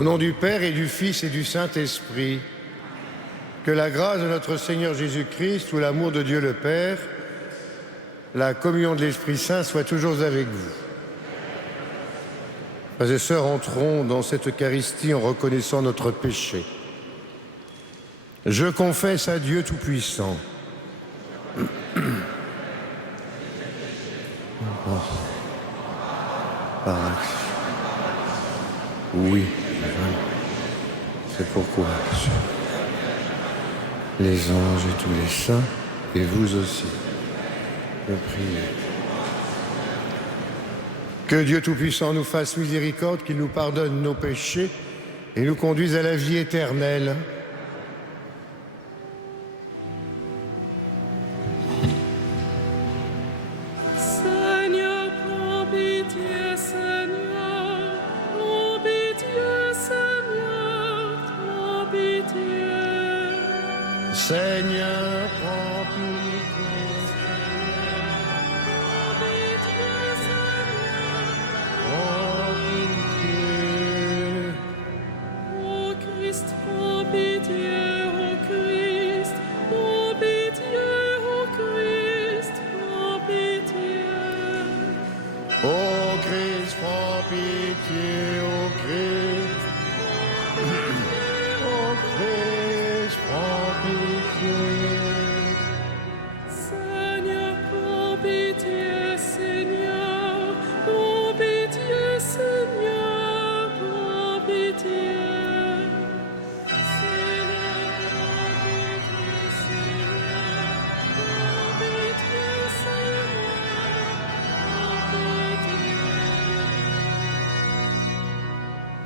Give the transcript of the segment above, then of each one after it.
Au nom du Père et du Fils et du Saint-Esprit, que la grâce de notre Seigneur Jésus-Christ ou l'amour de Dieu le Père, la communion de l'Esprit Saint soit toujours avec vous. Frères et sœurs, entrons dans cette Eucharistie en reconnaissant notre péché. Je confesse à Dieu Tout-Puissant. Par action. Oui, c'est pourquoi les anges et tous les saints, et vous aussi, le priez. Que Dieu Tout-Puissant nous fasse miséricorde, qu'il nous pardonne nos péchés et nous conduise à la vie éternelle. Seigneur, prends pitié, Seigneur, prends pitié, Seigneur, prends pitié. Seigneur, prends pitié.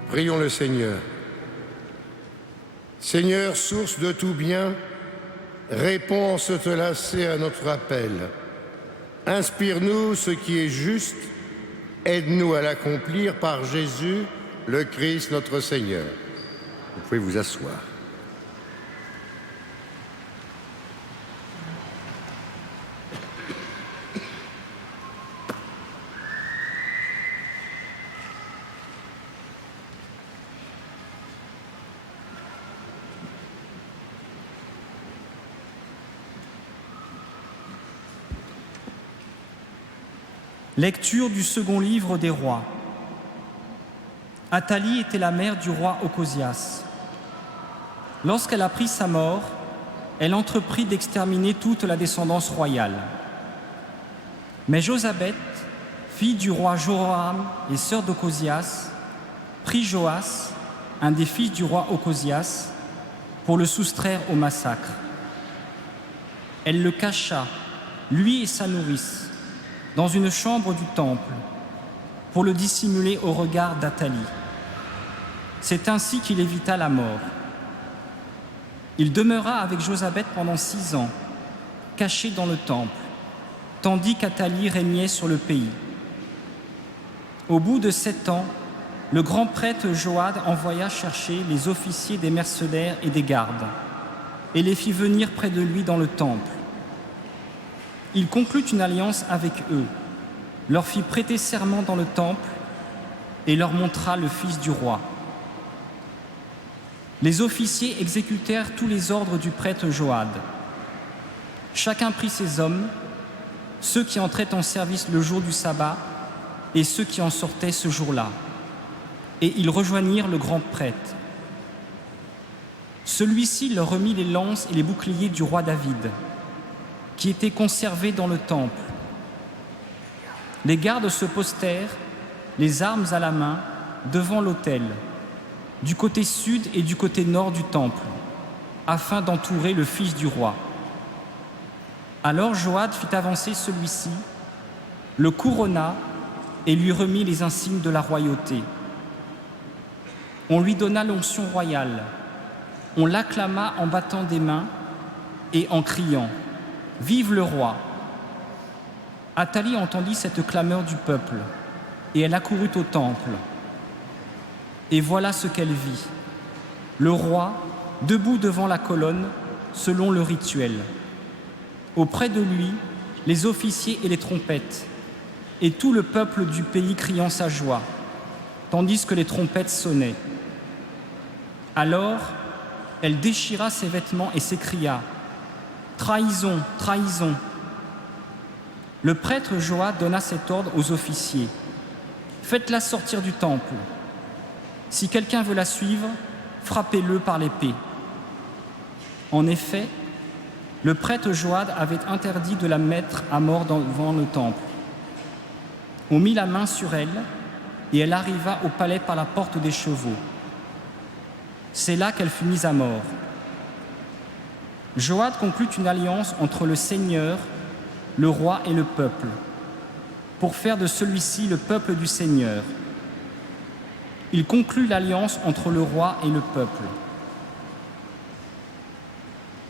Prions le Seigneur. Seigneur, source de tout bien, réponds sans te lasser à notre appel. Inspire-nous ce qui est juste, aide-nous à l'accomplir par Jésus, le Christ, notre Seigneur. Vous pouvez vous asseoir. Lecture du second livre des rois. Athalie était la mère du roi Ocosias. Lorsqu'elle apprit sa mort, elle entreprit d'exterminer toute la descendance royale. Mais Josabeth, fille du roi Joram et sœur d'Ocosias, prit Joas, un des fils du roi Ocosias, pour le soustraire au massacre. Elle le cacha, lui et sa nourrice, dans une chambre du temple, pour le dissimuler au regard d'Athalie. C'est ainsi qu'il évita la mort. Il demeura avec Josabeth pendant 6 ans, caché dans le temple, tandis qu'Athalie régnait sur le pays. Au bout de 7 ans, le grand prêtre Joad envoya chercher les officiers des mercenaires et des gardes, et les fit venir près de lui dans le temple. Il conclut une alliance avec eux, leur fit prêter serment dans le temple et leur montra le fils du roi. Les officiers exécutèrent tous les ordres du prêtre Joad. Chacun prit ses hommes, ceux qui entraient en service le jour du sabbat et ceux qui en sortaient ce jour-là, et ils rejoignirent le grand prêtre. Celui-ci leur remit les lances et les boucliers du roi David, qui étaient conservés dans le temple. Les gardes se postèrent, les armes à la main, devant l'autel, du côté sud et du côté nord du temple, afin d'entourer le fils du roi. Alors Joad fit avancer celui-ci, le couronna et lui remit les insignes de la royauté. On lui donna l'onction royale, on l'acclama en battant des mains et en criant « Vive le roi !» Athalie entendit cette clameur du peuple, et elle accourut au temple. Et voilà ce qu'elle vit. Le roi, debout devant la colonne, selon le rituel. Auprès de lui, les officiers et les trompettes, et tout le peuple du pays criant sa joie, tandis que les trompettes sonnaient. Alors, elle déchira ses vêtements et s'écria « Trahison, trahison !» Le prêtre Joad donna cet ordre aux officiers « Faites-la sortir du temple. Si quelqu'un veut la suivre, frappez-le par l'épée. » En effet, le prêtre Joad avait interdit de la mettre à mort devant le temple. On mit la main sur elle et elle arriva au palais par la porte des chevaux. C'est là qu'elle fut mise à mort. Joad conclut une alliance entre le Seigneur, le roi et le peuple, pour faire de celui-ci le peuple du Seigneur. Il conclut l'alliance entre le roi et le peuple.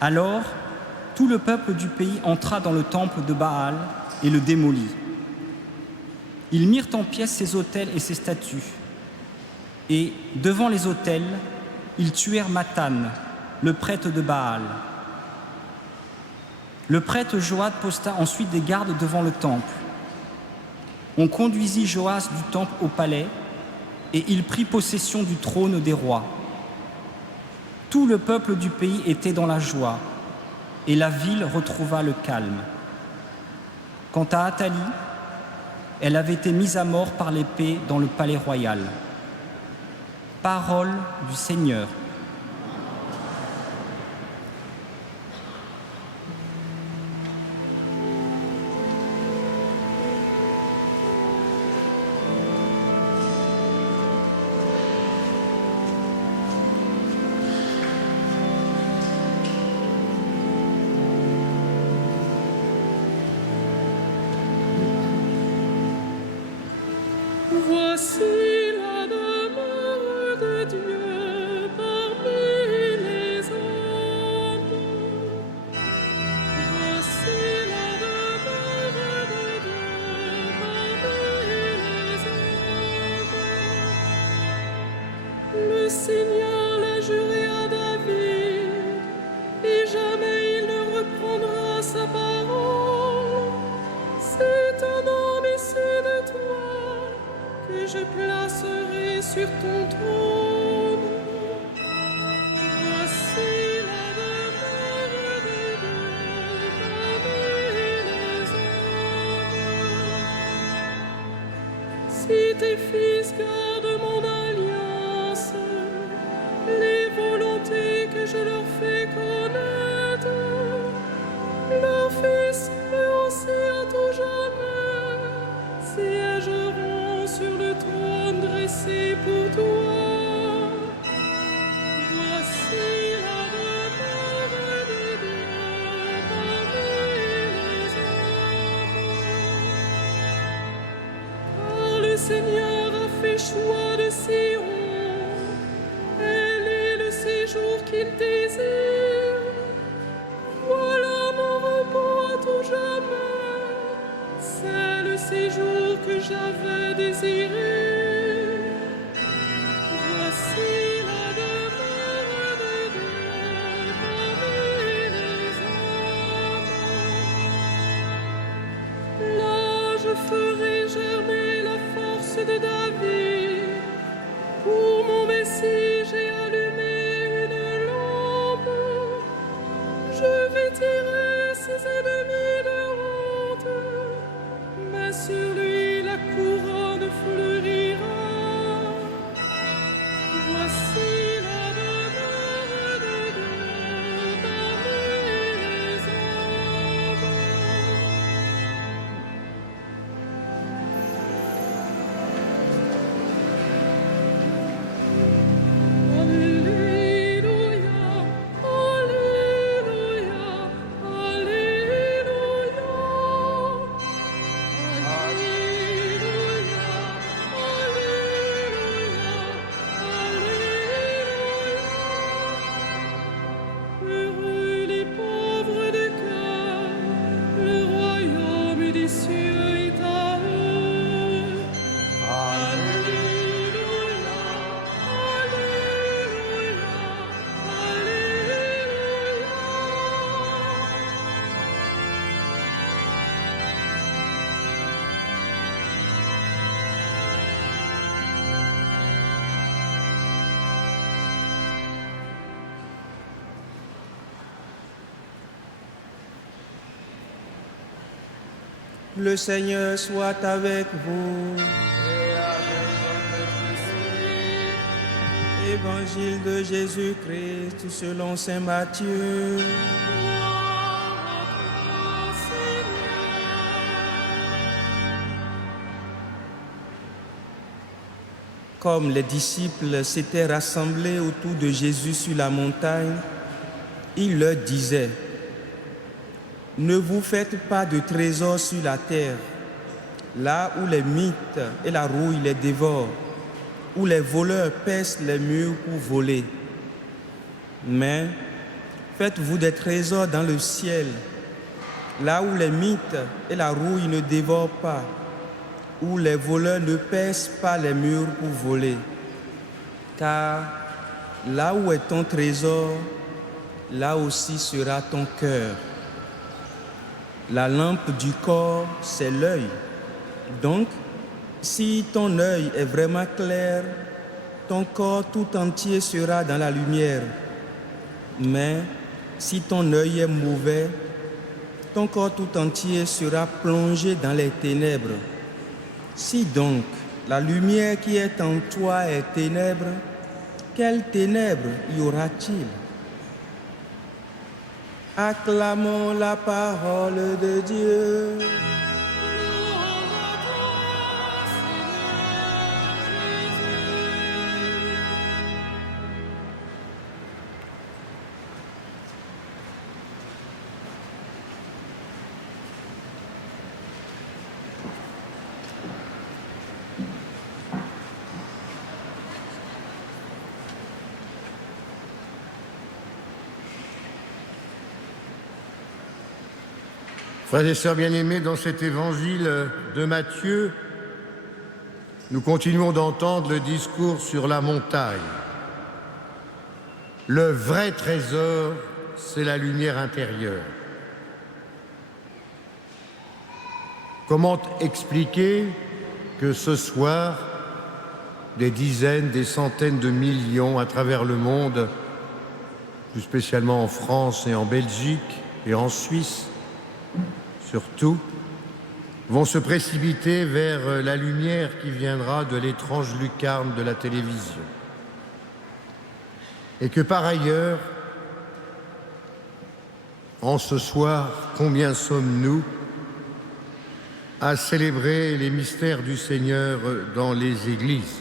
Alors, tout le peuple du pays entra dans le temple de Baal et le démolit. Ils mirent en pièces ses autels et ses statues. Et, devant les autels, ils tuèrent Mathan, le prêtre de Baal. Le prêtre Joad posta ensuite des gardes devant le temple. On conduisit Joas du temple au palais, et il prit possession du trône des rois. Tout le peuple du pays était dans la joie, et la ville retrouva le calme. Quant à Athalie, elle avait été mise à mort par l'épée dans le palais royal. Parole du Seigneur. Voici la demeure de Dieu parmi les hommes. Voici la demeure de Dieu parmi les hommes. Le Seigneur l'a juré à David, et jamais il ne reprendra sa parole. C'est un homme issu de toi que je placerai sur ton trône. Voici la demeure de Dieu parmi les hommes. Si tes fils gardent mon alliance, les volontés que je leur fais connaître, leurs fils, eux aussi à tout jamais, siégeront sur le trône dressé pour toi. Voici la demeure de Dieu parmi les hommes. Car le Seigneur a fait choix de Sion, elle est le séjour qu'il désire. Voilà mon repos à tout jamais, c'est le séjour que j'avais désiré. Voici la demeure de Dieu parmi les hommes. Là je ferai germer la force de David. Pour mon Messie j'ai allumé une lampe. Je vais tirer ses ennemis de honte, mais sur lui la couronne fleurit Le Seigneur soit avec vous. Et avec votre esprit. Évangile de Jésus-Christ selon saint Matthieu. Gloire à toi, Seigneur. Comme les disciples s'étaient rassemblés autour de Jésus sur la montagne, il leur disait: ne vous faites pas de trésors sur la terre, là où les mites et la rouille les dévorent, où les voleurs percent les murs pour voler. Mais faites-vous des trésors dans le ciel, là où les mites et la rouille ne dévorent pas, où les voleurs ne percent pas les murs pour voler. Car là où est ton trésor, là aussi sera ton cœur. La lampe du corps, c'est l'œil. Donc, si ton œil est vraiment clair, ton corps tout entier sera dans la lumière. Mais si ton œil est mauvais, ton corps tout entier sera plongé dans les ténèbres. Si donc la lumière qui est en toi est ténèbres, quelles ténèbres y aura-t-il? Acclamons la parole de Dieu. Gloire à toi, Seigneur Jésus. Frères et sœurs bien-aimés, dans cet évangile de Matthieu, nous continuons d'entendre le discours sur la montagne. Le vrai trésor, c'est la lumière intérieure. Comment expliquer que ce soir, des dizaines, des centaines de millions à travers le monde, plus spécialement en France et en Belgique et en Suisse, surtout, vont se précipiter vers la lumière qui viendra de l'étrange lucarne de la télévision. Et que par ailleurs, en ce soir, combien sommes-nous à célébrer les mystères du Seigneur dans les églises,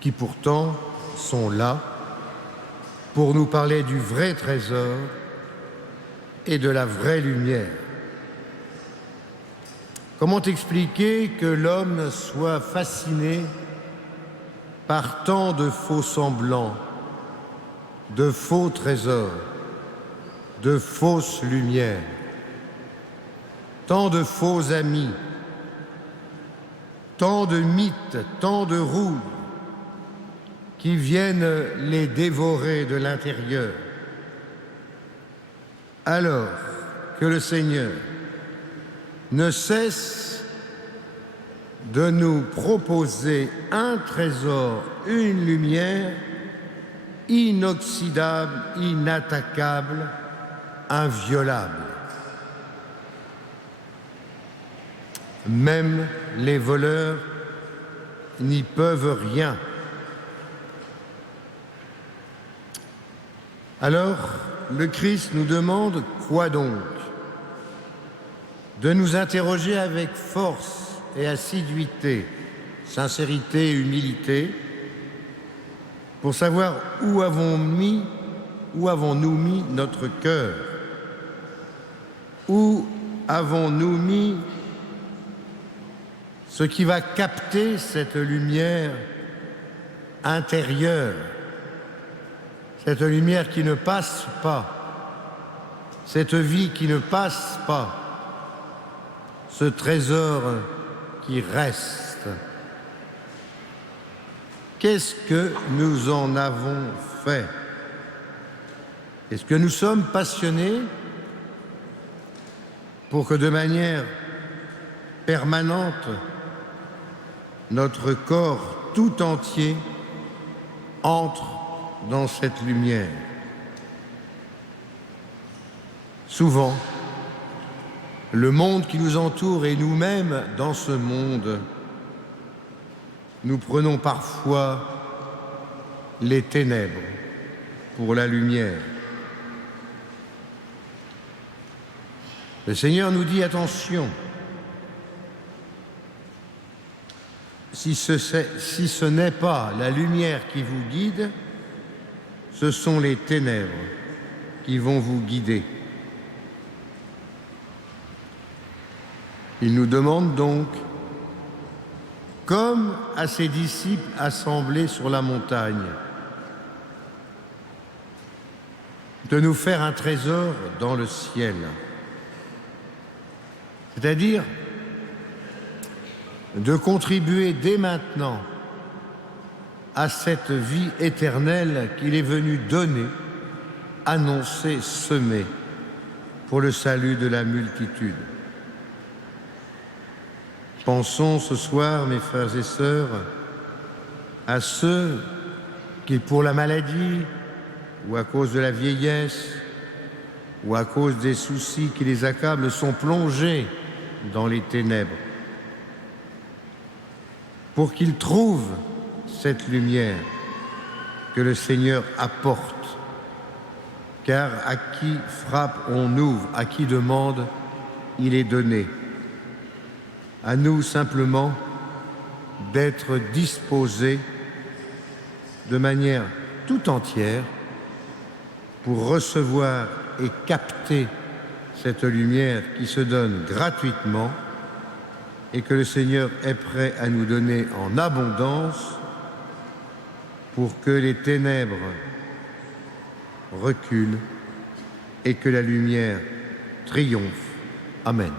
qui pourtant sont là pour nous parler du vrai trésor et de la vraie lumière. Comment expliquer que l'homme soit fasciné par tant de faux semblants, de faux trésors, de fausses lumières, tant de faux amis, tant de mythes, tant de roues qui viennent les dévorer de l'intérieur, alors que le Seigneur ne cesse de nous proposer un trésor, une lumière inoxydable, inattaquable, inviolable. Même les voleurs n'y peuvent rien. Alors, le Christ nous demande quoi donc? De nous interroger avec force et assiduité, sincérité et humilité, pour savoir où avons-nous mis notre cœur, où avons-nous mis ce qui va capter cette lumière intérieure, cette lumière qui ne passe pas, cette vie qui ne passe pas, ce trésor qui reste. Qu'est-ce que nous en avons fait? Est-ce que nous sommes passionnés pour que de manière permanente, notre corps tout entier entre dans cette lumière? Souvent, le monde qui nous entoure et nous-mêmes dans ce monde, nous prenons parfois les ténèbres pour la lumière. Le Seigneur nous dit attention, si ce n'est pas la lumière qui vous guide, ce sont les ténèbres qui vont vous guider. Il nous demande donc, comme à ses disciples assemblés sur la montagne, de nous faire un trésor dans le ciel, c'est-à-dire de contribuer dès maintenant à cette vie éternelle qu'il est venu donner, annoncer, semer pour le salut de la multitude. Pensons ce soir, mes frères et sœurs, à ceux qui, pour la maladie, ou à cause de la vieillesse, ou à cause des soucis qui les accablent, sont plongés dans les ténèbres, pour qu'ils trouvent cette lumière que le Seigneur apporte. Car à qui frappe, on ouvre, à qui demande, il est donné. À nous simplement d'être disposés de manière tout entière pour recevoir et capter cette lumière qui se donne gratuitement et que le Seigneur est prêt à nous donner en abondance pour que les ténèbres reculent et que la lumière triomphe. Amen.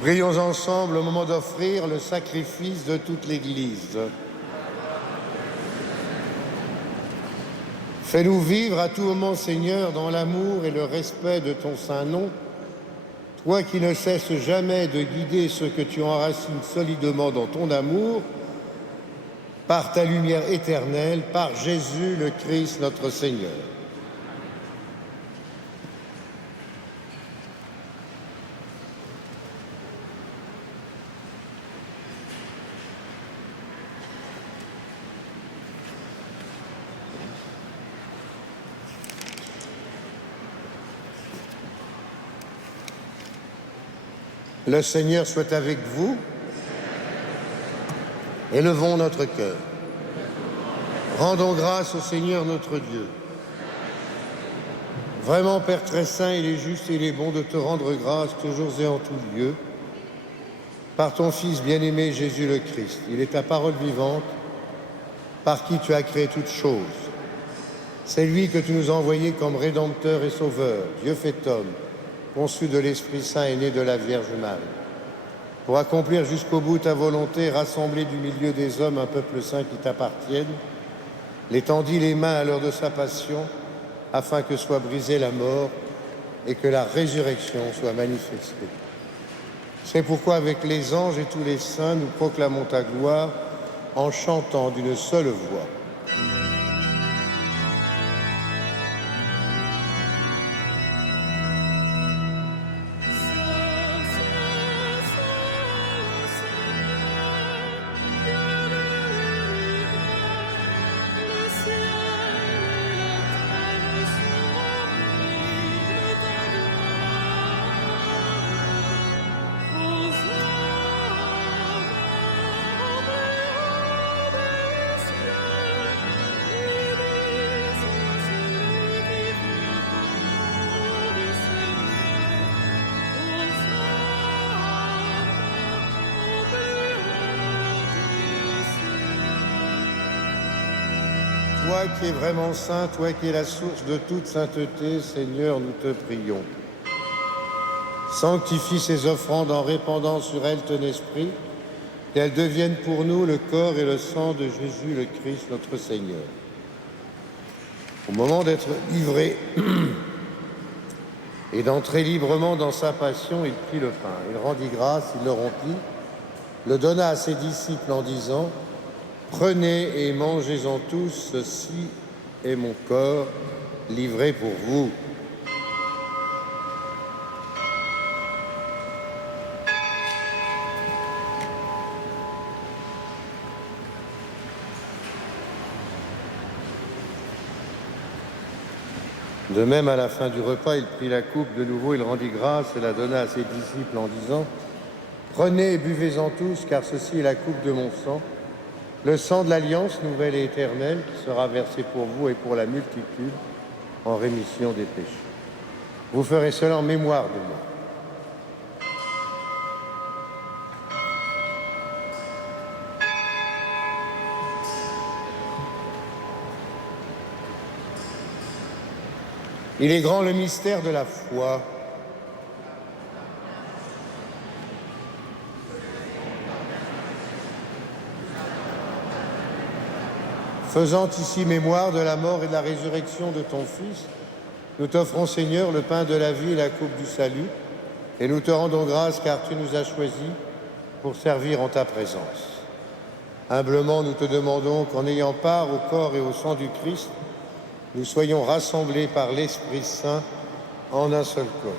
Prions ensemble au moment d'offrir le sacrifice de toute l'Église. Fais-nous vivre à tout moment, Seigneur, dans l'amour et le respect de ton saint nom, toi qui ne cesses jamais de guider ceux que tu enracines solidement dans ton amour, par ta lumière éternelle, par Jésus le Christ notre Seigneur. Le Seigneur soit avec vous. Élevons notre cœur. Rendons grâce au Seigneur notre Dieu. Vraiment, Père très saint, il est juste et il est bon de te rendre grâce toujours et en tout lieu, par ton Fils bien-aimé Jésus le Christ. Il est ta parole vivante, par qui tu as créé toutes choses. C'est lui que tu nous as envoyé comme Rédempteur et Sauveur, Dieu fait homme, conçu de l'Esprit Saint et né de la Vierge Marie, pour accomplir jusqu'au bout ta volonté, rassembler du milieu des hommes un peuple saint qui t'appartienne, les tendit les mains à l'heure de sa passion, afin que soit brisée la mort et que la résurrection soit manifestée. C'est pourquoi avec les anges et tous les saints, nous proclamons ta gloire en chantant d'une seule voix. Toi qui es vraiment saint, toi qui es la source de toute sainteté, Seigneur, nous te prions. Sanctifie ces offrandes en répandant sur elles ton esprit, qu'elles deviennent pour nous le corps et le sang de Jésus le Christ, notre Seigneur. Au moment d'être livré et d'entrer librement dans sa passion, il prit le pain. Il rendit grâce, il le rompit, le donna à ses disciples en disant: prenez et mangez-en tous, ceci est mon corps livré pour vous. De même, à la fin du repas, il prit la coupe de nouveau, il rendit grâce et la donna à ses disciples en disant: prenez et buvez-en tous, car ceci est la coupe de mon sang, le sang de l'alliance nouvelle et éternelle qui sera versé pour vous et pour la multitude en rémission des péchés. Vous ferez cela en mémoire de moi. Il est grand le mystère de la foi. Faisant ici mémoire de la mort et de la résurrection de ton Fils, nous t'offrons, Seigneur, le pain de la vie et la coupe du salut, et nous te rendons grâce car tu nous as choisis pour servir en ta présence. Humblement, nous te demandons qu'en ayant part au corps et au sang du Christ, nous soyons rassemblés par l'Esprit Saint en un seul corps.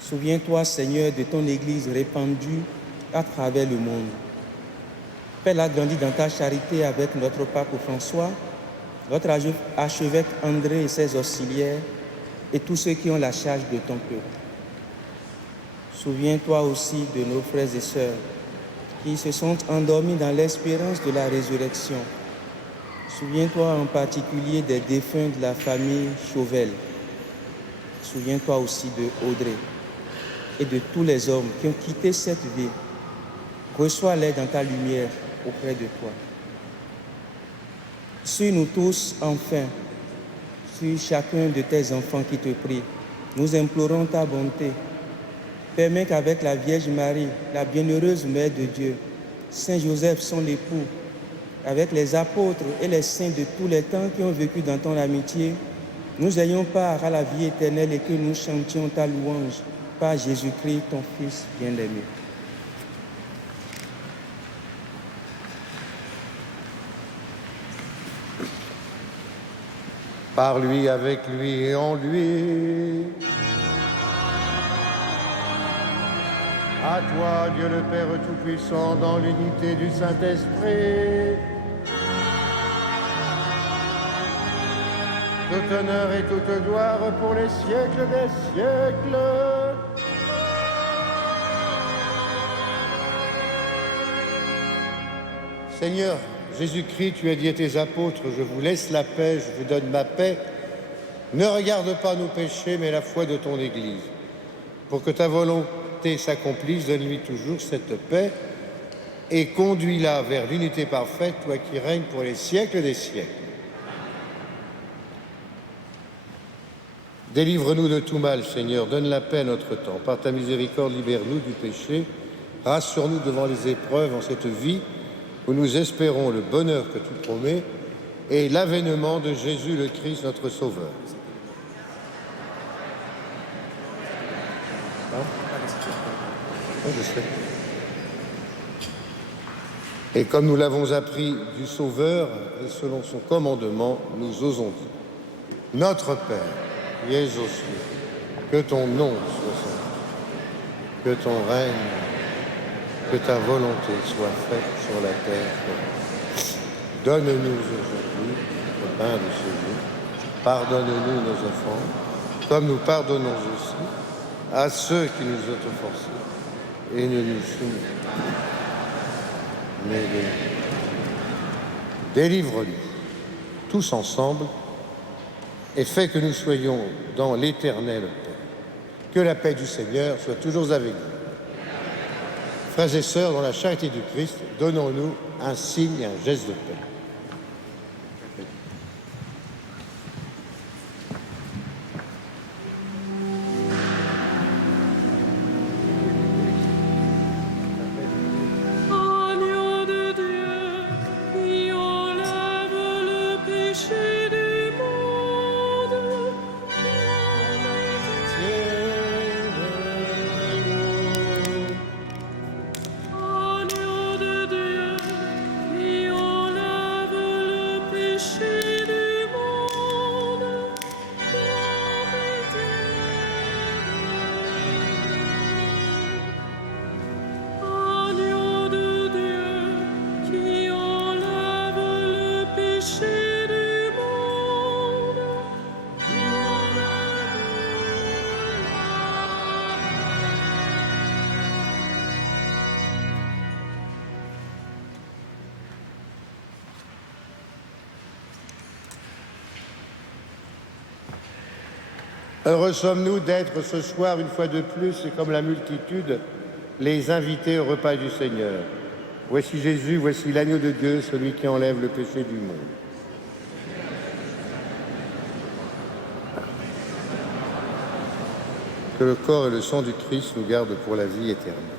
Souviens-toi, Seigneur, de ton Église répandue à travers le monde. Fais-la grandir dans ta charité avec notre pape François, notre archevêque André et ses auxiliaires, et tous ceux qui ont la charge de ton peuple. Souviens-toi aussi de nos frères et sœurs qui se sont endormis dans l'espérance de la résurrection. Souviens-toi en particulier des défunts de la famille Chauvel. Souviens-toi aussi de Audrey et de tous les hommes qui ont quitté cette vie. Reçois-les dans ta lumière auprès de toi. Suis nous tous, enfin, suis chacun de tes enfants qui te prient. Nous implorons ta bonté. Permets qu'avec la Vierge Marie, la bienheureuse Mère de Dieu, Saint Joseph, son époux, avec les apôtres et les saints de tous les temps qui ont vécu dans ton amitié, nous ayons part à la vie éternelle et que nous chantions ta louange par Jésus-Christ, ton Fils bien-aimé. Par lui, avec lui et en lui. À toi, Dieu le Père Tout-Puissant, dans l'unité du Saint-Esprit, tout honneur et toute gloire pour les siècles des siècles. Seigneur, Jésus-Christ, tu as dit à tes apôtres, je vous laisse la paix, je vous donne ma paix. Ne regarde pas nos péchés, mais la foi de ton Église. Pour que ta volonté s'accomplisse, donne-lui toujours cette paix et conduis-la vers l'unité parfaite, toi qui règnes pour les siècles des siècles. Délivre-nous de tout mal, Seigneur, donne la paix à notre temps. Par ta miséricorde, libère-nous du péché, rassure-nous devant les épreuves en cette vie où nous espérons le bonheur que tu promets et l'avènement de Jésus le Christ, notre Sauveur. Je sais. Et comme nous l'avons appris du Sauveur, et selon son commandement, nous osons dire: Notre Père, qui es aux cieux, que ton nom soit sanctifié, que ton règne, que ta volonté soit faite sur la terre. Donne-nous aujourd'hui le pain de ce jour. Pardonne-nous nos offenses, comme nous pardonnons aussi à ceux qui nous ont offensés. Et ne nous soumets pas, mais délivre-nous tous ensemble et fais que nous soyons dans l'éternelle paix. Que la paix du Seigneur soit toujours avec nous. Frères et sœurs, dans la charité du Christ, donnons-nous un signe et un geste de paix. Agneau de Dieu, qui enlève le péché du monde, Agneau de Dieu, qui enlève le péché du monde, Agneau de Dieu, qui enlève le péché du monde. Heureux sommes-nous d'être ce soir, une fois de plus, et comme la multitude, les invités au repas du Seigneur. Voici Jésus, voici l'agneau de Dieu, celui qui enlève le péché du monde. Que le corps et le sang du Christ nous gardent pour la vie éternelle.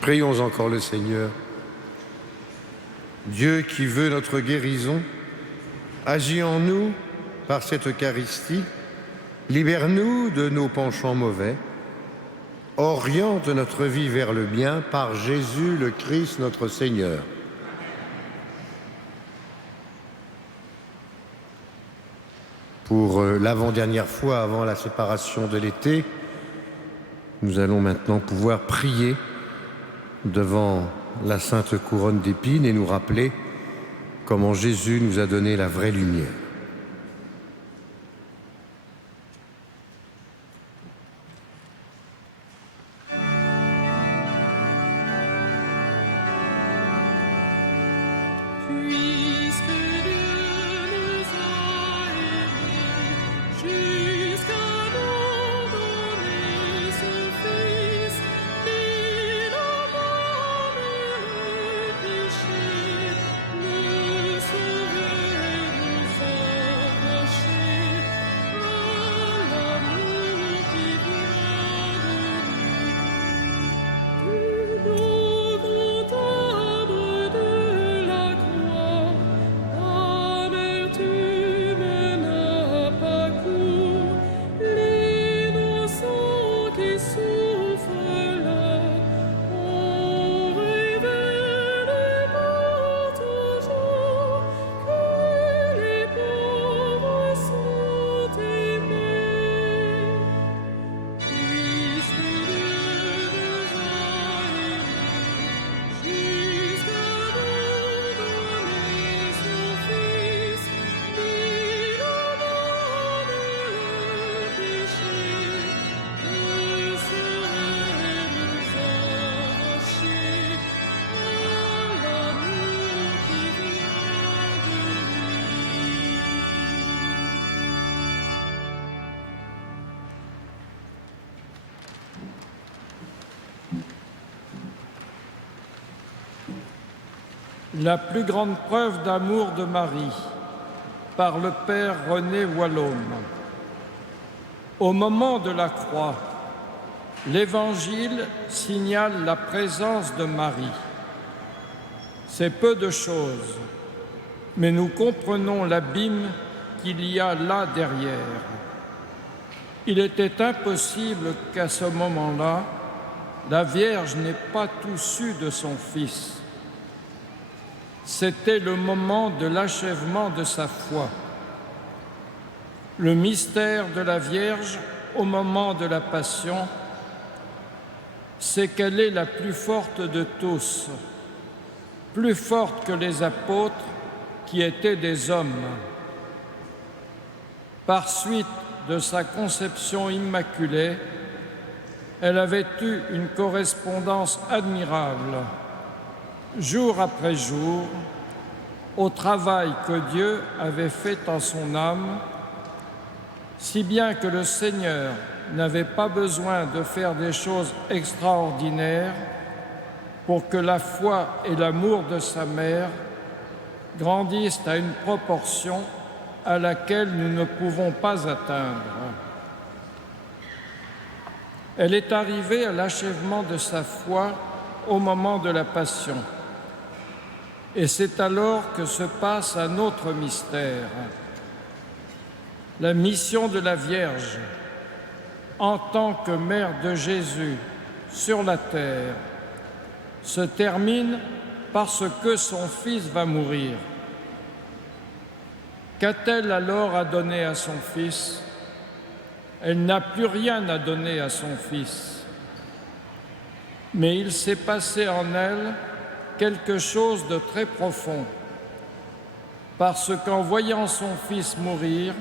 Prions encore le Seigneur. Dieu qui veut notre guérison, agis en nous par cette Eucharistie, libère-nous de nos penchants mauvais, oriente notre vie vers le bien par Jésus le Christ notre Seigneur. Pour l'avant-dernière fois avant la séparation de l'été, nous allons maintenant pouvoir prier devant la sainte couronne d'épines et nous rappeler comment Jésus nous a donné la vraie lumière. Puisque Dieu nous a aimés jusqu'à nous donner son Fils, il abandonne le péché, nous sauver, nous arracher à l'amour qui vient de lui. Du dos table de la croix, l'amertume n'a pas cours. L'innocent qui souffre là, on révèle pour toujours que les pauvres sont aimés. Puisque Dieu nous a aimés jusqu'à nous donner son Fils, il abandonne le péché, ne saurait nous arracher à l'amour qui vient de lui. La plus grande preuve d'amour de Marie, par le Père René Wallaume. Au moment de la croix, l'Évangile signale la présence de Marie. C'est peu de choses, mais nous comprenons l'abîme qu'il y a là derrière. Il était impossible qu'à ce moment-là, la Vierge n'ait pas tout su de son Fils. C'était le moment de l'achèvement de sa foi. Le mystère de la Vierge au moment de la Passion, c'est qu'elle est la plus forte de tous, plus forte que les apôtres qui étaient des hommes. Par suite de sa conception immaculée, elle avait eu une correspondance admirable, jour après jour, au travail que Dieu avait fait en son âme, si bien que le Seigneur n'avait pas besoin de faire des choses extraordinaires pour que la foi et l'amour de sa mère grandissent à une proportion à laquelle nous ne pouvons pas atteindre. Elle est arrivée à l'achèvement de sa foi au moment de la Passion. Et c'est alors que se passe un autre mystère. La mission de la Vierge, en tant que mère de Jésus sur la terre, se termine parce que son Fils va mourir. Qu'a-t-elle alors à donner à son Fils? Elle n'a plus rien à donner à son Fils. Mais il s'est passé en elle quelque chose de très profond, parce qu'en voyant son Fils mourir,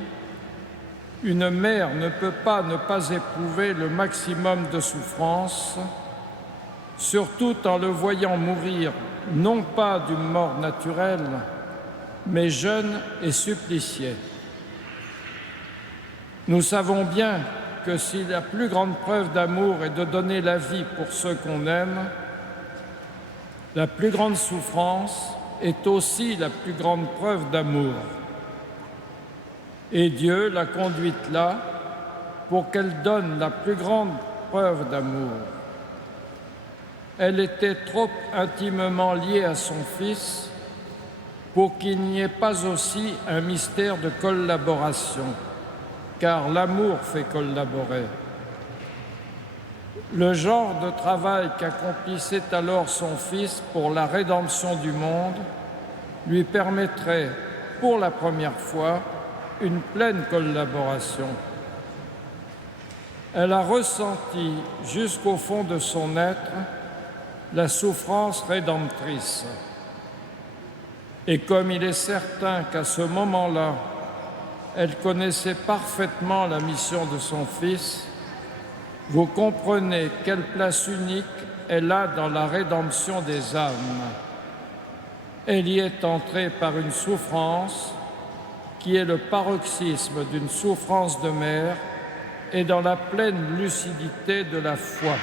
une mère ne peut pas ne pas éprouver le maximum de souffrance, surtout en le voyant mourir, non pas d'une mort naturelle, mais jeune et supplicié. Nous savons bien que si la plus grande preuve d'amour est de donner la vie pour ceux qu'on aime, la plus grande souffrance est aussi la plus grande preuve d'amour. Et Dieu l'a conduite là pour qu'elle donne la plus grande preuve d'amour. elle était trop intimement liée à son Fils pour qu'il n'y ait pas aussi un mystère de collaboration, car l'amour fait collaborer. Le genre de travail qu'accomplissait alors son Fils pour la rédemption du monde lui permettrait, pour la première fois, une pleine collaboration. Elle a ressenti jusqu'au fond de son être la souffrance rédemptrice. Et comme il est certain qu'à ce moment-là, elle connaissait parfaitement la mission de son Fils, vous comprenez quelle place unique elle a dans la rédemption des âmes. Elle y est entrée par une souffrance qui est le paroxysme d'une souffrance de mère et dans la pleine lucidité de la foi.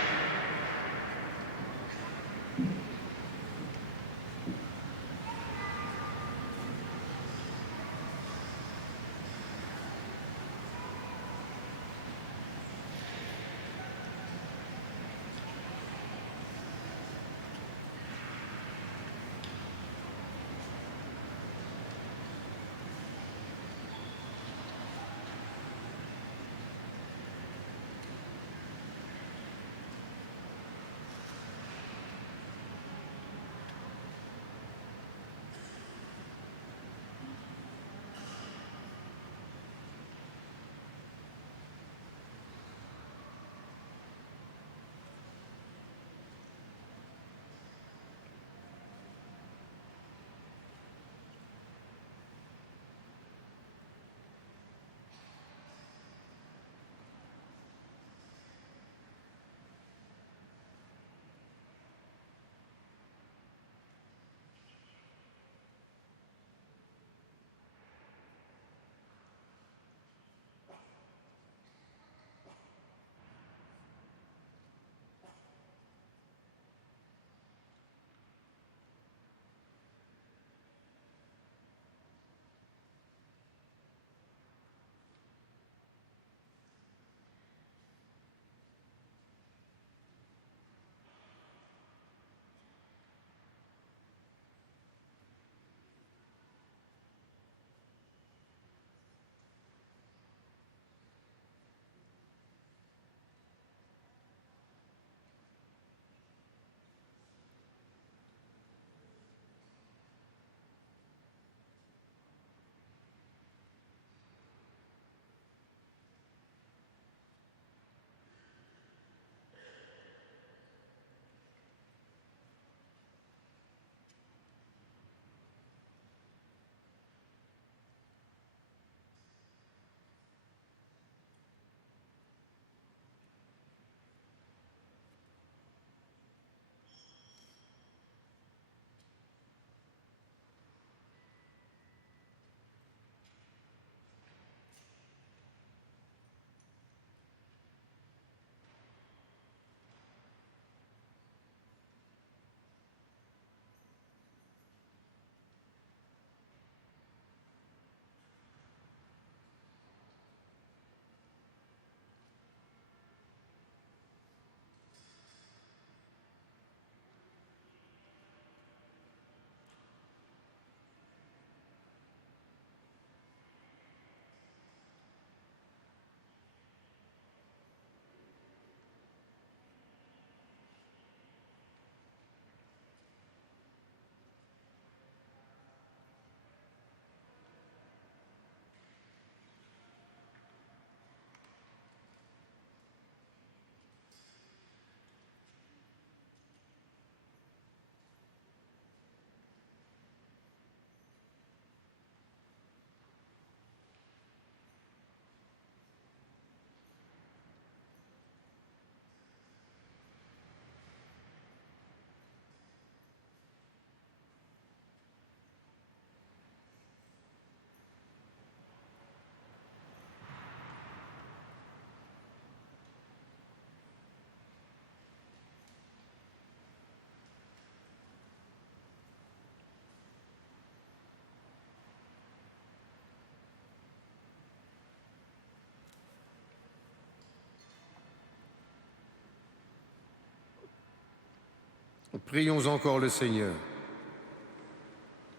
Prions encore le Seigneur.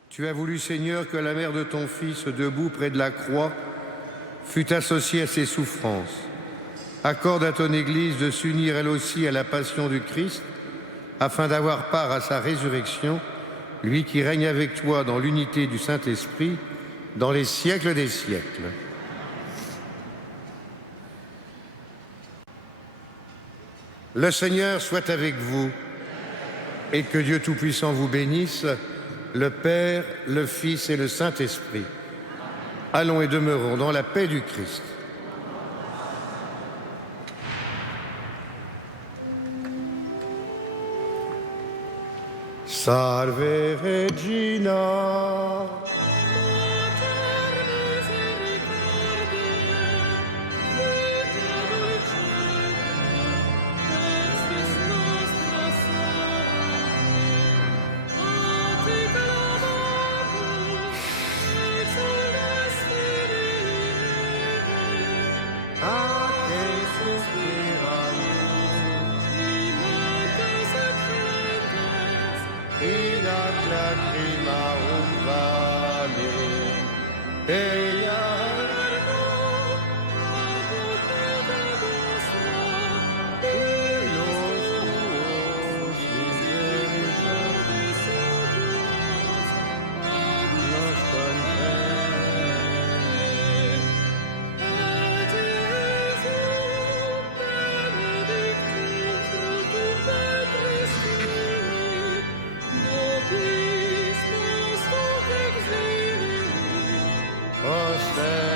Tu as voulu, Seigneur, que la mère de ton Fils, debout près de la croix, fût associée à ses souffrances. Accorde à ton Église de s'unir elle aussi à la passion du Christ, afin d'avoir part à sa résurrection, lui qui règne avec toi dans l'unité du Saint-Esprit, dans les siècles des siècles. Le Seigneur soit avec vous, et que Dieu Tout-Puissant vous bénisse, le Père, le Fils et le Saint-Esprit. Allons et demeurons dans la paix du Christ. Salve Regina. Stay.